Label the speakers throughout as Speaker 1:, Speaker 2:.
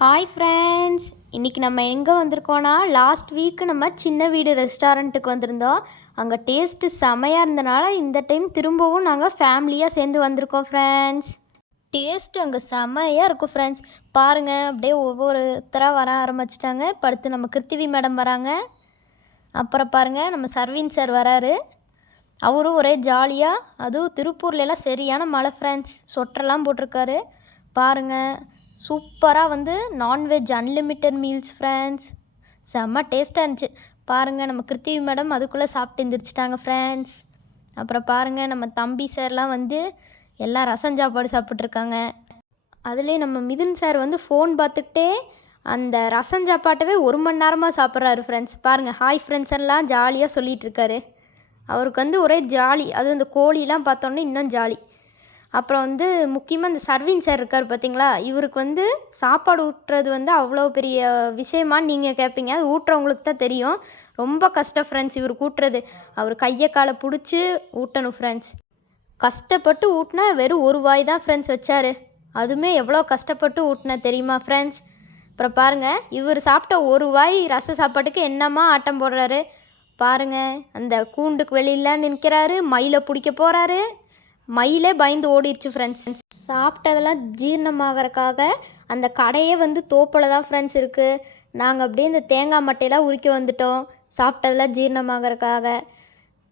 Speaker 1: Hi friends இன்றைக்கி நம்ம எங்கே வந்திருக்கோன்னா லாஸ்ட் வீக் நம்ம சின்ன வீடு ரெஸ்டாரண்ட்டுக்கு வந்திருந்தோம். அங்கே டேஸ்ட்டு செமையாக இருந்தனால இந்த டைம் திரும்பவும் நாங்கள் ஃபேமிலியாக சேர்ந்து வந்திருக்கோம் ஃப்ரெண்ட்ஸ் டேஸ்ட்டு அங்கே செமையாக இருக்கும் ஃப்ரெண்ட்ஸ் பாருங்கள் அப்படியே ஒவ்வொருத்தராக வர ஆரம்பிச்சிட்டாங்க. படுத்து நம்ம கிருத்திவி மேடம் வராங்க. அப்புறம் பாருங்கள் நம்ம சர்வீன் சார் வராரு. அவரும் ஒரே ஜாலியாக அதுவும் திருப்பூர்லலாம் சரியான மழை ஃப்ரெண்ட்ஸ் சொட்டரெல்லாம் போட்டிருக்காரு. பாருங்கள் சூப்பராக வந்து நான்வெஜ் அன்லிமிட்டெட் மீல்ஸ் ஃப்ரெண்ட்ஸ் செம்ம டேஸ்ட்டாக இருந்துச்சு. பாருங்கள் நம்ம கிருத்திவி மேடம் அதுக்குள்ளே சாப்பிட்டு எந்திரிச்சிட்டாங்க ஃப்ரெண்ட்ஸ் அப்புறம் பாருங்கள் நம்ம தம்பி சார்லாம் வந்து எல்லாம் ரசம் சாப்பாடு சாப்பிட்ருக்காங்க அதுலேயும் நம்ம மிதுன் சார் வந்து ஃபோன் பார்த்துக்கிட்டே அந்த ரசம் சாப்பாட்டவே ஒரு மணி நேரமாக சாப்பிட்றாரு ஃப்ரெண்ட்ஸ் பாருங்கள் ஹாய் ஃப்ரெண்ட்ஸ் எல்லாம் ஜாலியாக சொல்லிகிட்ருக்காரு அவருக்கு வந்து ஒரே ஜாலி அது அந்த கோழிலாம் பார்த்தோன்னே இன்னும் ஜாலி அப்புறம் வந்து முக்கியமாக இந்த சர்விங் சார் இருக்கார் பார்த்தீங்களா இவருக்கு வந்து சாப்பாடு ஊட்டுறது வந்து அவ்வளோ பெரிய விஷயமான்னு நீங்கள் கேட்பீங்க அது ஊட்டுறவங்களுக்கு தான் தெரியும். ரொம்ப கஷ்டம் ஃப்ரெண்ட்ஸ் இவர் ஊட்டுறது அவர் கையை காலை பிடிச்சி ஊட்டணும் ஃப்ரெண்ட்ஸ் கஷ்டப்பட்டு ஊட்டினா வெறும் ஒரு வாய் தான் ஃப்ரெண்ட்ஸ் வச்சார். அதுவுமே எவ்வளோ கஷ்டப்பட்டு ஊட்டினா தெரியுமா ஃப்ரெண்ட்ஸ் அப்புறம் பாருங்கள் இவர் சாப்பிட்ட ஒரு வாய் ரச சாப்பாட்டுக்கு என்னம்மா ஆட்டம் போடுறாரு? பாருங்கள் அந்த கூண்டுக்கு வெளியில் நிற்கிறாரு மயிலை பிடிக்க போகிறாரு மயிலே பயந்து ஓடிடுச்சு ஃப்ரெண்ட்ஸ் சாப்பிட்டதெல்லாம் ஜீரணமாகறக்காக அந்த கடையே வந்து தோப்பில் தான் ஃப்ரெண்ட்ஸ் இருக்குது நாங்கள் அப்படியே இந்த தேங்காய் மட்டையெல்லாம் உரிக்க வந்துட்டோம். சாப்பிட்டதெல்லாம் ஜீரணமாகறக்காக.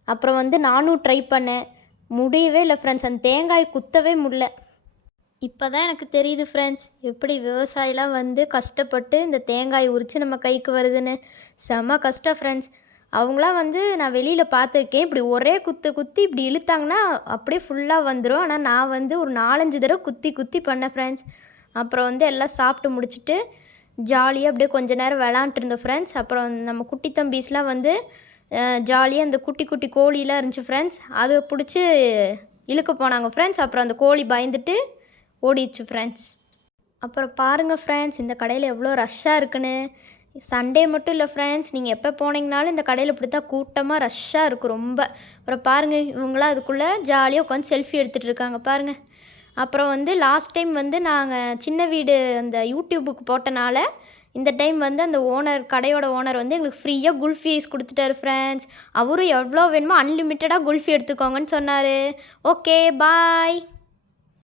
Speaker 1: அப்புறம் வந்து நானும் ட்ரை பண்ணேன். முடியவே இல்லை ஃப்ரெண்ட்ஸ் அந்த தேங்காய் குத்தவே முடியல. இப்போ தான் எனக்கு தெரியுது ஃப்ரெண்ட்ஸ் எப்படி விவசாயிலாம் வந்து கஷ்டப்பட்டு இந்த தேங்காய் உரித்து நம்ம கைக்கு வருதுன்னு. செம கஷ்டம் ஃப்ரெண்ட்ஸ் அவங்களாம் வந்து நான் வெளியில் பார்த்துருக்கேன். இப்படி ஒரே குத்து குத்தி இப்படி இழுத்தாங்கன்னா அப்படியே ஃபுல்லாக வந்துடும் ஆனால் நான் வந்து ஒரு நாலஞ்சு தடவை குத்தி குத்தி பண்ணேன் ஃப்ரெண்ட்ஸ் அப்புறம் வந்து எல்லாம் சாப்பிட்டு முடிச்சுட்டு ஜாலியாக அப்படியே கொஞ்ச நேரம் விளாண்ட்டுருந்தோம் ஃப்ரெண்ட்ஸ் அப்புறம் நம்ம குட்டி தம்பீஸ்லாம் வந்து ஜாலியாக அந்த குட்டி குட்டி கோழிலாம் இருந்துச்சு ஃப்ரெண்ட்ஸ் அதை பிடிச்சி இழுக்க போனாங்க ஃப்ரெண்ட்ஸ் அப்புறம் அந்த கோழி பயந்துட்டு ஓடிடுச்சு ஃப்ரெண்ட்ஸ் அப்புறம் பாருங்கள் ஃப்ரெண்ட்ஸ் இந்த கடையில் எவ்வளோ ரஷ்ஷாக இருக்குன்னு. சண்டே மட்டும் இல்லை ஃப்ரெண்ட்ஸ் நீங்கள் எப்போ போனீங்கனாலும் இந்த கடையில் இப்படி தான் கூட்டமாக ரஷ்ஷாக இருக்கும் ரொம்ப. அப்புறம் பாருங்கள் இவங்களாம் அதுக்குள்ளே ஜாலியாக உட்காந்து செல்ஃபி எடுத்துகிட்டு இருக்காங்க பாருங்கள் அப்புறம் வந்து லாஸ்ட் டைம் வந்து நாங்கள் சின்ன வீடு அந்த யூடியூபுக்கு போட்டனால இந்த டைம் வந்து அந்த ஓனர் கடையோட ஓனர் வந்து எங்களுக்கு ஃப்ரீயாக குல்ஃபீஸ் கொடுத்துட்டாரு ஃப்ரெண்ட்ஸ் அவரும் எவ்வளோ வேணுமோ அன்லிமிட்டடாக குல்ஃபி எடுத்துக்கோங்கன்னு சொன்னார். Okay bye